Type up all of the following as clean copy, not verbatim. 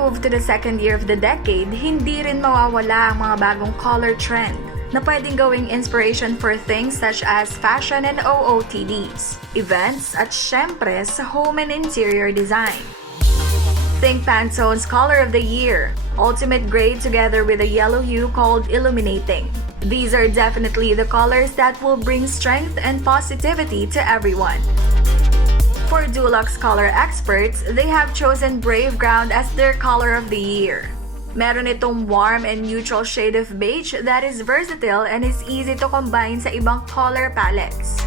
move to the second year of the decade, hindi rin mawawala ang mga bagong color trend na pwedeng gawing inspiration for things such as fashion and OOTDs, events at syempre sa home and interior design. Think Pantone's Color of the Year, ultimate gray together with a yellow hue called Illuminating. These are definitely the colors that will bring strength and positivity to everyone. For Dulux color experts, they have chosen Brave Ground as their color of the year. Meron itong warm and neutral shade of beige that is versatile and is easy to combine sa ibang color palettes.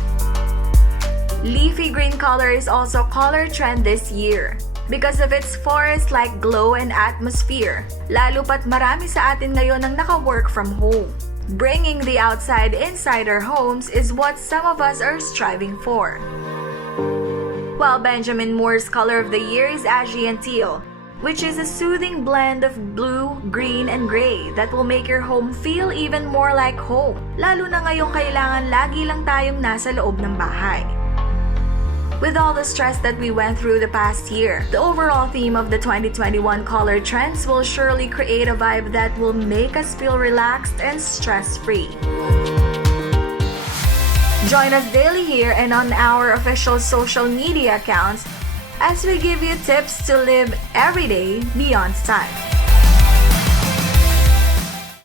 Leafy green color is also color trend this year because of its forest-like glow and atmosphere, lalo pat marami sa atin ngayon ang naka-work from home. Bringing the outside inside our homes is what some of us are striving for. While Benjamin Moore's color of the year is Asian Teal, which is a soothing blend of blue, green, and gray that will make your home feel even more like home, lalo na ngayong kailangan lagi lang tayong nasa loob ng bahay. With all the stress that we went through the past year, the overall theme of the 2021 color trends will surely create a vibe that will make us feel relaxed and stress-free. Join us daily here and on our official social media accounts as we give you tips to live every day beyond style.